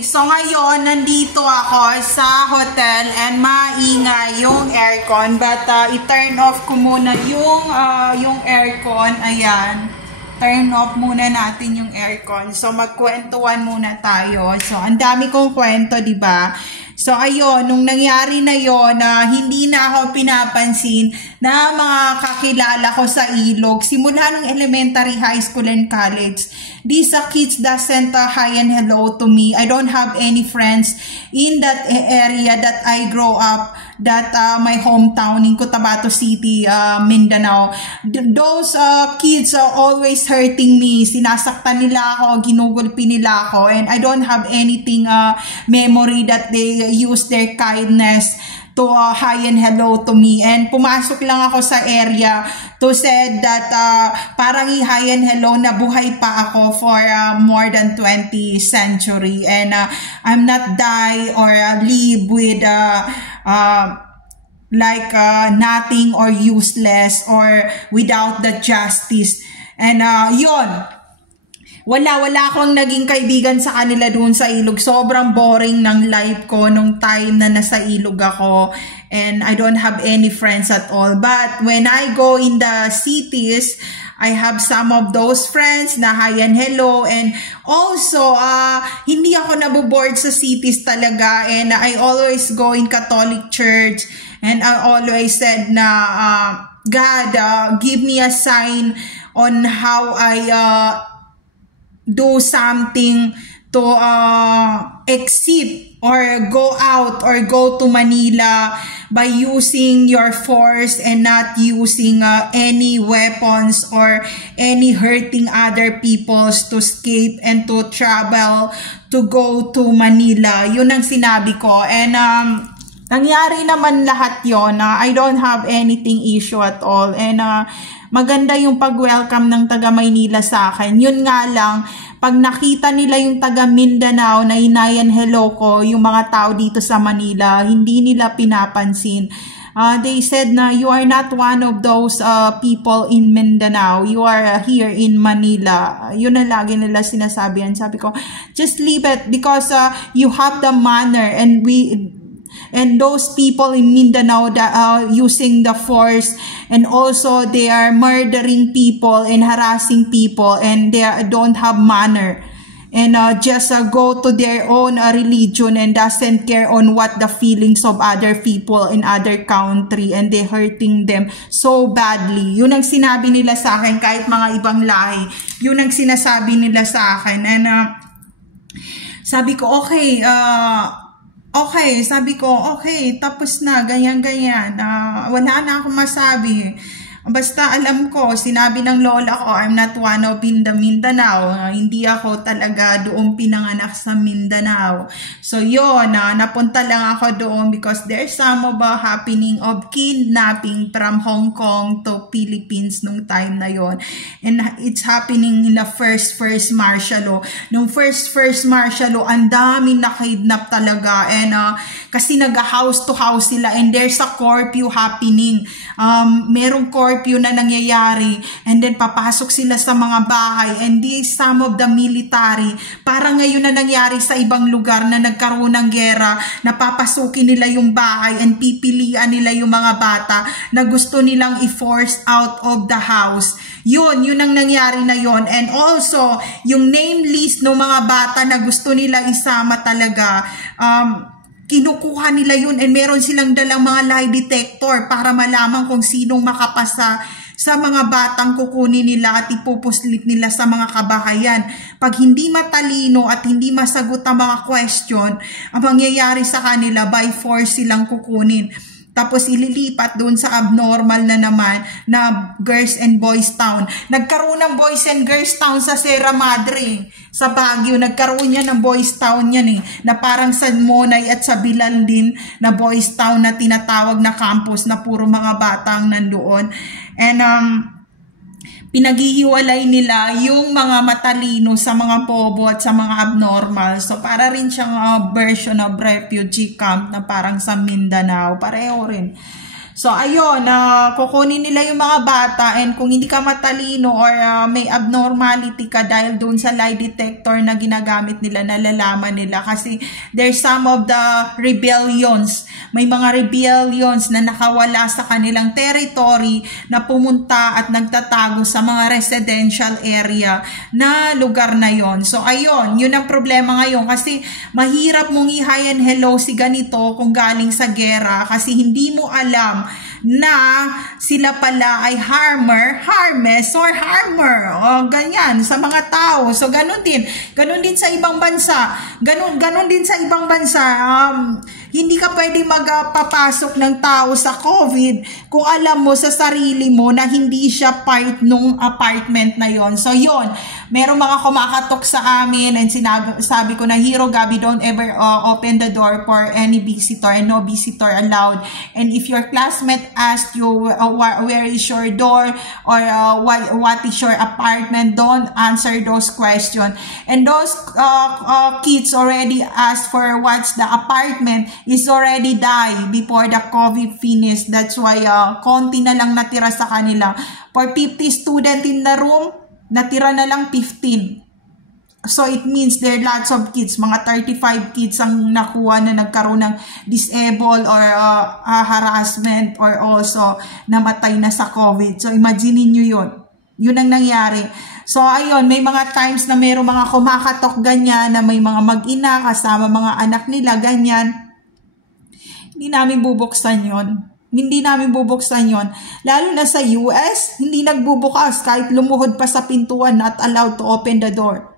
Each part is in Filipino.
So ngayon, nandito ako sa hotel and maingay yung aircon. But i-turn off ko muna yung aircon. Ayan. Turn off muna natin yung aircon. So magkwentuhan muna tayo. So ang dami kong kwento, di ba? So ayun, nung nangyari na yon, hindi na ako pinapansin na mga kakilala ko sa Ilog. Simula ng elementary, high school, and college. These kids doesn't hi and hello to me. I don't have any friends in that area that I grow up, that my hometown in Cotabato City, Mindanao. Those kids are always hurting me. Sinasaktan nila ako, ginugulpi nila ako, and I don't have anything memory that they use their kindness to hi and hello to me. And pumasok lang ako sa area to said that parang hi and hello na buhay pa ako for more than 20 century, and I'm not die or live with like nothing or useless or without the justice. And yon, wala akong naging kaibigan sa kanila doon sa Ilog. Sobrang boring ng life ko nung time na nasa Ilog ako. And I don't have any friends at all. But when I go in the cities, I have some of those friends na hi and hello. And also, hindi ako naboboard sa cities talaga. And I always go in Catholic church. And I always said na, God, give me a sign on how I do something to exit or go out or go to Manila by using your force and not using any weapons or any hurting other peoples to escape and to travel to go to Manila. Yun ang sinabi ko. And nangyari naman lahat yon. I don't have anything issue at all. And maganda yung pag-welcome ng taga Maynila sa akin. Yun nga lang, pag nakita nila yung taga Mindanao na inayan hello ko, yung mga tao dito sa Manila, hindi nila pinapansin. They said na you are not one of those people in Mindanao. You are here in Manila. Yun ang lagi nila sinasabihan. Sabi ko, just leave it because you have the manner, and those people in Mindanao that are using the force, and also they are murdering people and harassing people, and they don't have manner, and just go to their own religion and doesn't care on what the feelings of other people in other country, and they hurting them so badly. Yun ang sinabi nila sa akin, kahit mga ibang lahi. Yun ang sinasabi nila sa akin. And sabi ko, okay, sabi ko, okay, tapos na, ganyan. Wala na akong masabi. Basta alam ko, sinabi ng lola ko, I'm not one of in the Mindanao. Hindi ako talaga doon pinanganak sa Mindanao. So yun, napunta lang ako doon because there's some of a happening of kidnapping from Hong Kong to Philippines nung time na yon. And it's happening in the first martial law. Nung first martial law, ang daming nakidnap talaga. And kasi nag-house to house sila, and there's a curfew happening. Merong curfew na nangyayari, and then papasok sila sa mga bahay, and these some of the military, parang ngayon na nangyari sa ibang lugar na nagkaroon ng gera, na papasukin nila yung bahay and pipilian nila yung mga bata na gusto nilang i-force out of the house. Yun ang nangyari na yon. And also, yung name list ng mga bata na gusto nila isama talaga, kinukuha nila yun, and meron silang dalang mga lie detector para malaman kung sinong makapasa sa mga batang kukunin nila at ipupuslit nila sa mga kabahayan. Pag hindi matalino at hindi masagot ang mga question, ang mangyayari sa kanila, by force silang kukunin. Tapos ililipat doon sa abnormal na naman na girls and boys town. Nagkaroon ng boys and girls town sa Sierra Madre, sa Baguio. Nagkaroon yan ng boys town yan na parang sa Monay at sa Bilal din na boys town na tinatawag na campus na puro mga batang nandoon. And pinaghihiwalay nila yung mga matalino sa mga bobo at sa mga abnormal. So para rin siyang version of refugee camp na parang sa Mindanao. Pareho rin. So ayun, kukunin nila yung mga bata, and kung hindi ka matalino or may abnormality ka dahil doon sa lie detector na ginagamit nila, nalalaman nila kasi there's some of the rebellions. May mga rebellions na nakawala sa kanilang territory na pumunta at nagtatago sa mga residential area na lugar na yon. So ayun, yun ang problema ngayon kasi mahirap mong i-hi and hello si ganito kung galing sa gera kasi hindi mo alam na sila pala ay harmess or harmer o ganyan sa mga tao. So ganun din sa ibang bansa, ganun din sa ibang bansa. Hindi ka pwede magpapasok ng tao sa COVID kung alam mo sa sarili mo na hindi siya part nung apartment na yon. So yon, merong mga kumakatok sa amin and sabi ko na, Hero Gabby, don't ever open the door for any visitor and no visitor allowed. And if your classmate asked you where is your door or what is your apartment, don't answer those questions. And those kids already asked for what's the apartment is already died before the COVID finished. That's why konti na lang natira sa kanila. For 50 students in the room, natira na lang 15. So it means there are lots of kids, mga 35 kids ang nakuha na nagkaroon ng disable or harassment or also namatay na sa COVID. So imagine nyo yun. Yun ang nangyari. So ayun, may mga times na mayroong mga kumakatok ganyan, na may mga mag-ina kasama mga anak nila ganyan. Hindi namin bubuksan yon. Hindi namin bubuksan yon. Lalo na sa US, hindi nagbubukas kahit lumuhod pa sa pintuan, not allowed to open the door.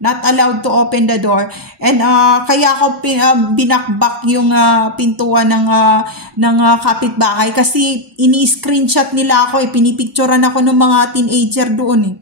Not allowed to open the door. And kaya ako binakbak yung pintuan ng kapitbahay kasi ini-screenshot nila ako, pinipicturean ako ng mga teenager doon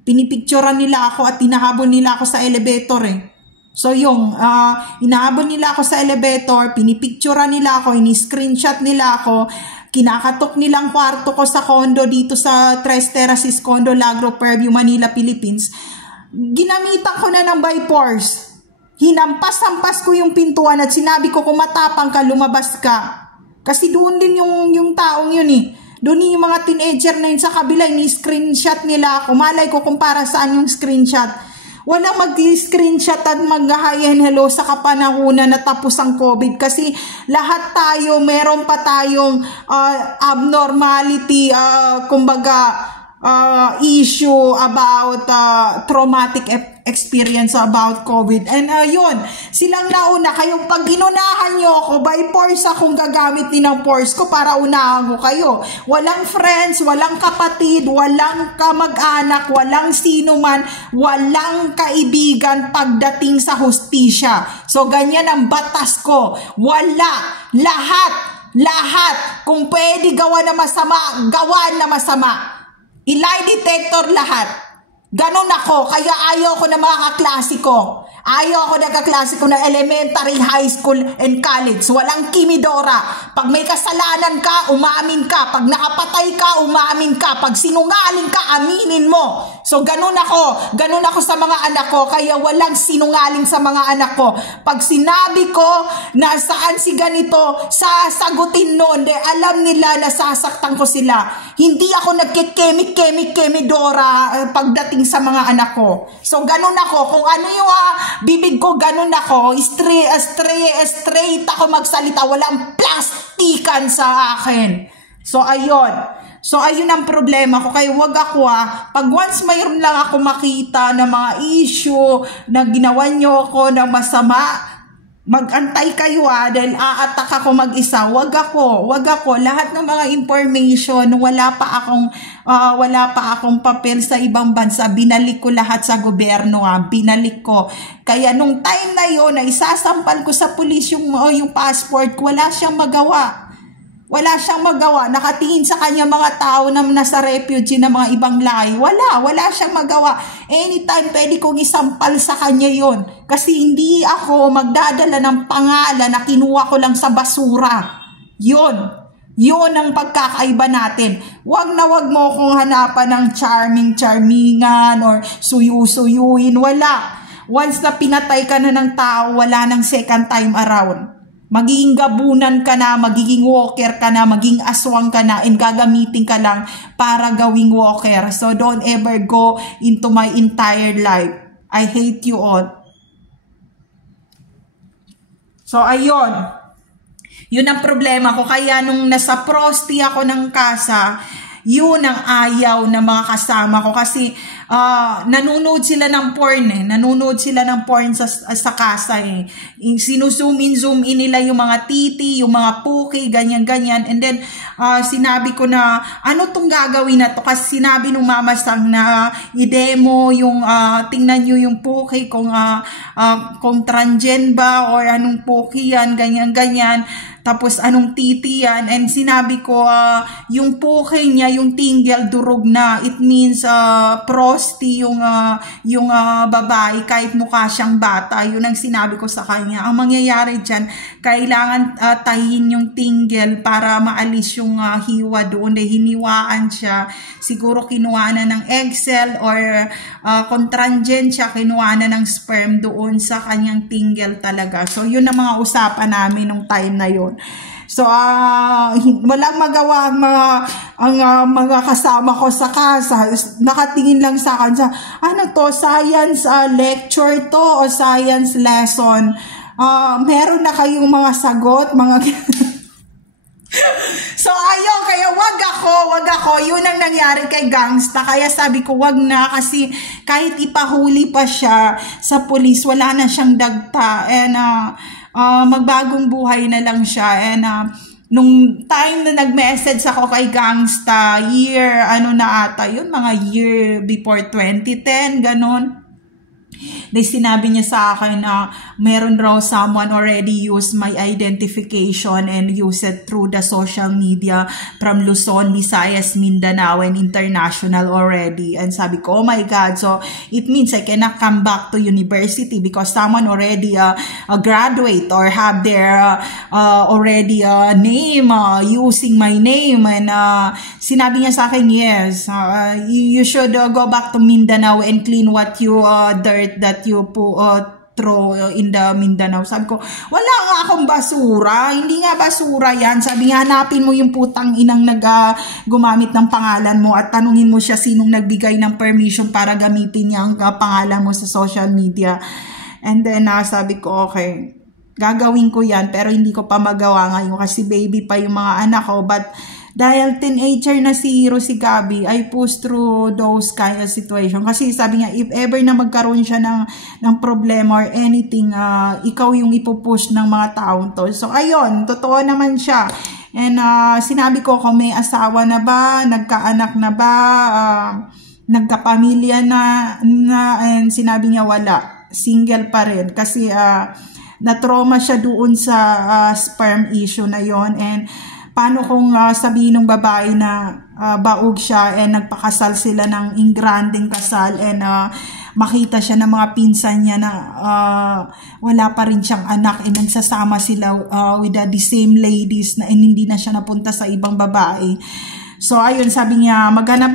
Pinipicturean nila ako at tinahabol nila ako sa elevator So yung inahabol nila ako sa elevator, pinipicturean nila ako, ini-screenshot nila ako, kinakatok nilang kwarto ko sa condo dito sa Tres Terraces Condo, Lagro, Fairview, Manila, Philippines. Ginamitan ko na ng by force. Hinampas-hampas ko yung pintuan at sinabi ko, kung matapang ka, lumabas ka. Kasi doon din yung taong yun Doon yung mga teenager na yun sa kabila, ini-screenshot nila ako. Malay ko kung para saan yung screenshot. Walang mag-screenshot at mag-hi and hello sa kapanahunan na tapos ang COVID kasi lahat tayo, meron pa tayong abnormality, issue about traumatic experience about COVID. And yun, silang nauna. Kayong pag ginunahan nyo ako, by force akong gagamit din ng force ko para unahan ko kayo. Walang friends, walang kapatid, walang kamag-anak, walang sino man, walang kaibigan pagdating sa hustisya. So ganyan ang batas ko. Wala. Lahat. Kung pwede gawa na masama, gawa na masama. I-lie detector lahat. Ganon ako, kaya ayaw ko na mga kaklase ko. Ayaw ako nagkaklase ko na elementary, high school, and college. Walang kimidora. Pag may kasalanan ka, umamin ka. Pag nakapatay ka, umamin ka. Pag sinungaling ka, aminin mo. So ganun ako sa mga anak ko. Kaya walang sinungaling sa mga anak ko. Pag sinabi ko na saan si ganito, sasagutin nun. Alam nila na sasaktan ko sila. Hindi ako nagkikemik-dora pagdating sa mga anak ko. So ganun ako. Kung ano yung bibig ko, ganun ako. Straight ako magsalita. Walang plastikan sa akin. So ayun ang problema ko. Kaya wag ako pag once mayroon lang ako makita na mga issue na ginawa nyo ako na masama, mag-antay kayo dahil aatak ako mag-isa. Wag ako. Lahat ng mga information, wala pa akong papel sa ibang bansa, binalik ko lahat sa gobyerno. Binalik ko. Kaya nung time na yon na isasampal ko sa pulis yung passport, wala siyang magawa. Nakatingin sa kanya mga tao na nasa refugee na mga ibang lahi. Wala siyang magawa. Anytime pwede kong isampal sa kanya yon. Kasi hindi ako magdadala ng pangalan na kinuha ko lang sa basura. Yun ang pagkakaiba natin. Wag mo akong hanapan ng charmingan or suyuin. Wala. Once na pinatay ka na ng tao, wala nang second time around. Magiging gabunan ka na, magiging walker ka na, magiging aswang ka na, and gagamitin ka lang para gawing walker. So don't ever go into my entire life. I hate you all. So ayun. Yun ang problema ko. Kaya nung nasa prosti ako ng kasa, yun ang ayaw ng mga kasama ko. Kasi nanonood sila ng porn eh. Nanonood sila ng porn sa kasa eh. Zoom in nila yung mga titi, yung mga puki, ganyan-ganyan. And then, sinabi ko na, ano tong gagawin na to? Kasi sinabi nung mama sang na i-demo yung, tingnan nyo yung puki kung transgen ba or anong puki yan, ganyan-ganyan. Tapos anong titi yan, and sinabi ko yung puki niya, yung tinggel durog na. It means prosti yung babae kahit mukha siyang bata. Yun ang sinabi ko sa kanya. Ang mangyayari dyan, kailangan tahin yung tinggel para maalis yung hiwa doon. Hiniwaan siya. Siguro kinuha na ng egg cell or kung transgen siya, kinuha na ng sperm doon sa kanyang tinggel talaga. So yun ang mga usapan namin nung time na yun. So, walang magawa ang mga kasama ko sa kasa. Nakatingin lang sa akin sa, ano to, science lecture to o science lesson. Meron na kayong mga sagot, mga... So, ayun, kaya wag ako. Yun ang nangyari kay Gangsta. Kaya sabi ko, wag na, kasi kahit ipahuli pa siya sa pulis, wala na siyang dagta. And, magbagong buhay na lang siya. And nung time na nag-message ako kay Gangsta, year, mga year before 2010, ganon. They sinabi niya sa akin na meron raw someone already used my identification and use it through the social media from Luzon, Visayas, Mindanao, and international already. And sabi ko, oh my God, so it means I cannot come back to university because someone already graduate or have their already name, using my name. And sinabi niya sa akin, yes, you should go back to Mindanao and clean what you dirt that you throw in the Mindanao. Sabi ko, wala nga akong basura. Hindi nga basura yan. Sabi nga, hanapin mo yung putang inang gumamit ng pangalan mo at tanungin mo siya sinong nagbigay ng permission para gamitin niya ang pangalan mo sa social media. And then, sabi ko, okay, gagawin ko yan, pero hindi ko pa magawa ngayon kasi baby pa yung mga anak ko. But dahil teenager na si Hero, si Gabi, I push through those kind of situation. Kasi sabi niya, if ever na magkaroon siya ng problema or anything, ikaw yung ipupush ng mga taong to. So, ayun, totoo naman siya. And sinabi ko, kung may asawa na ba, nagkaanak na ba, nagkapamilya na, and sinabi niya wala. Single pa rin. Kasi na-trauma siya doon sa sperm issue na yon. And paano kung sabihin ng babae na baog siya and nagpakasal sila ng ingranding kasal and makita siya ng mga pinsan niya na wala pa rin siyang anak and nagsasama sila with the same ladies na and hindi na siya napunta sa ibang babae. So ayun, sabi niya maghanap